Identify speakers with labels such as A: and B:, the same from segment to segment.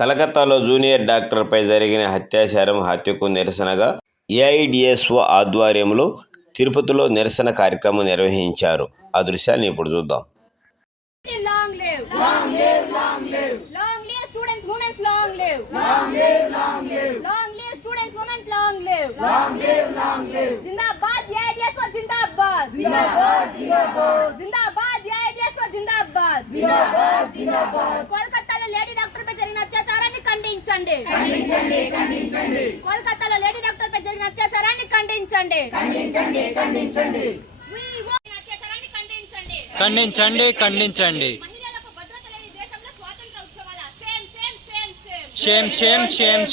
A: కలకత్తాలో జూనియర్ డాక్టర్పై జరిగిన అత్యాచారం హత్యకు నిరసనగా ఏఐడిఎస్ఓ ఆధ్వర్యంలో తిరుపతిలో నిరసన కార్యక్రమం నిర్వహించారు. ఆ దృశ్యాన్ని ఇప్పుడు చూద్దాం.
B: Long live! Long live! ఖండించండి. కోల్కతాలో లేడీ డాక్టర్ పై జరిగిన అత్యాచారాన్ని ఖండించండి. ఖండించండి ఖండించండి.
C: షేమ్ షేమ్ షేమ్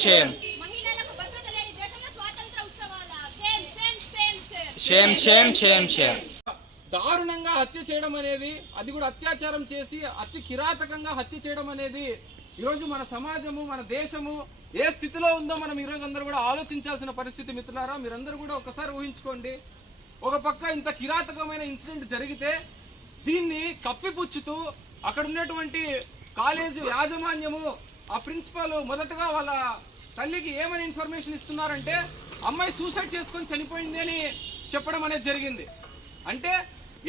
C: షేమ్
D: దారుణంగా హత్య చేయడం అనేది అది కూడా అత్యాచారం చేసి అతి కిరాతకంగా హత్య చేయడం అనేది ఈరోజు మన సమాజము మన దేశము ఏ స్థితిలో ఉందో మనం ఈరోజు అందరూ కూడా ఆలోచించాల్సిన పరిస్థితి మిత్రులారా మీరందరూ కూడా ఒకసారి ఊహించుకోండి. ఒక పక్క ఇంత కిరాతకమైన ఇన్సిడెంట్ జరిగితే దీన్ని కప్పిపుచ్చుతూ అక్కడ ఉన్నటువంటి కాలేజీ యాజమాన్యము ఆ ప్రిన్సిపాల్ మొదటగా వాళ్ళ తల్లికి ఏమైనా ఇన్ఫర్మేషన్ ఇస్తున్నారంటే అమ్మాయి సూసైడ్ చేసుకొని చనిపోయింది అని చెప్పడం అనేది జరిగింది. అంటే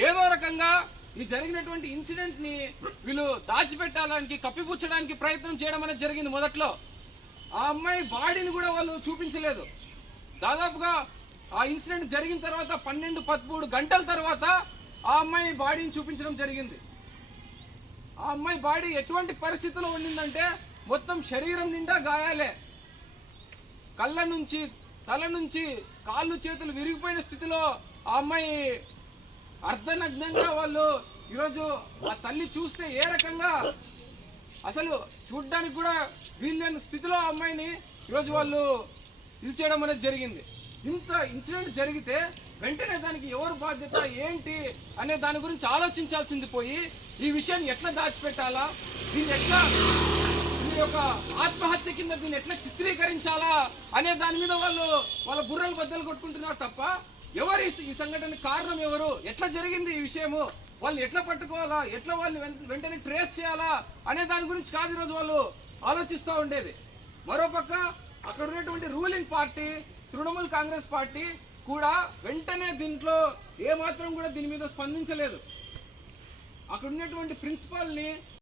D: ఏదో రకంగా ఈ జరిగినటువంటి ఇన్సిడెంట్ని వీళ్ళు దాచిపెట్టాలని కప్పిపుచ్చడానికి ప్రయత్నం చేయడం అనేది జరిగింది మొదట్లో. ఆ అమ్మాయి బాడీని కూడా వాళ్ళు చూపించలేదు. దాదాపుగా ఆ ఇన్సిడెంట్ జరిగిన తర్వాత పన్నెండు పదమూడు గంటల తర్వాత ఆ అమ్మాయి బాడీని చూపించడం జరిగింది. ఆ అమ్మాయి బాడీ ఎటువంటి పరిస్థితిలో ఉండిందంటే మొత్తం శరీరం నిండా గాయాలే. కళ్ళ నుంచి తల నుంచి కాళ్ళు చేతులు విరిగిపోయిన స్థితిలో ఆ అమ్మాయి అర్ధనగ్నంగా వాళ్ళు ఈరోజు ఆ తల్లి చూస్తే ఏ రకంగా అసలు చూడ్డానికి కూడా వీళ్ళని స్థితిలో అమ్మాయిని ఈరోజు వాళ్ళు ఇది చేయడం అనేది జరిగింది. ఇంత ఇన్సిడెంట్ జరిగితే వెంటనే దానికి ఎవరు బాధ్యత ఏంటి అనే దాని గురించి ఆలోచించాల్సింది పోయి ఈ విషయాన్ని ఎట్లా దాచిపెట్టాలా? దీన్ని ఎట్లా దీని యొక్క ఆత్మహత్య కింద దీన్ని ఎట్లా చిత్రీకరించాలా? అనే దాని మీద వాళ్ళు వాళ్ళ బుర్రలు బద్దలు కొట్టుకుంటున్నారు తప్ప ఎవరు ఈ- సంఘటన కారణం ఎవరు? ఎట్లా జరిగింది ఈ విషయము? వాళ్ళు ఎట్లా పట్టుకోవాలా? ఎట్లా వాళ్ళు వెంటనే ట్రేస్ చేయాలా? అనే దాని గురించి కాదు ఈరోజు వాళ్ళు ఆలోచిస్తూ ఉండేది. మరోపక్క అక్కడ ఉన్నటువంటి ruling party Trinamool Congress party కూడా వెంటనే దీంట్లో ఏ మాత్రం కూడా దీని మీద స్పందించలేదు. అక్కడ ఉన్నటువంటి ప్రిన్సిపాల్ని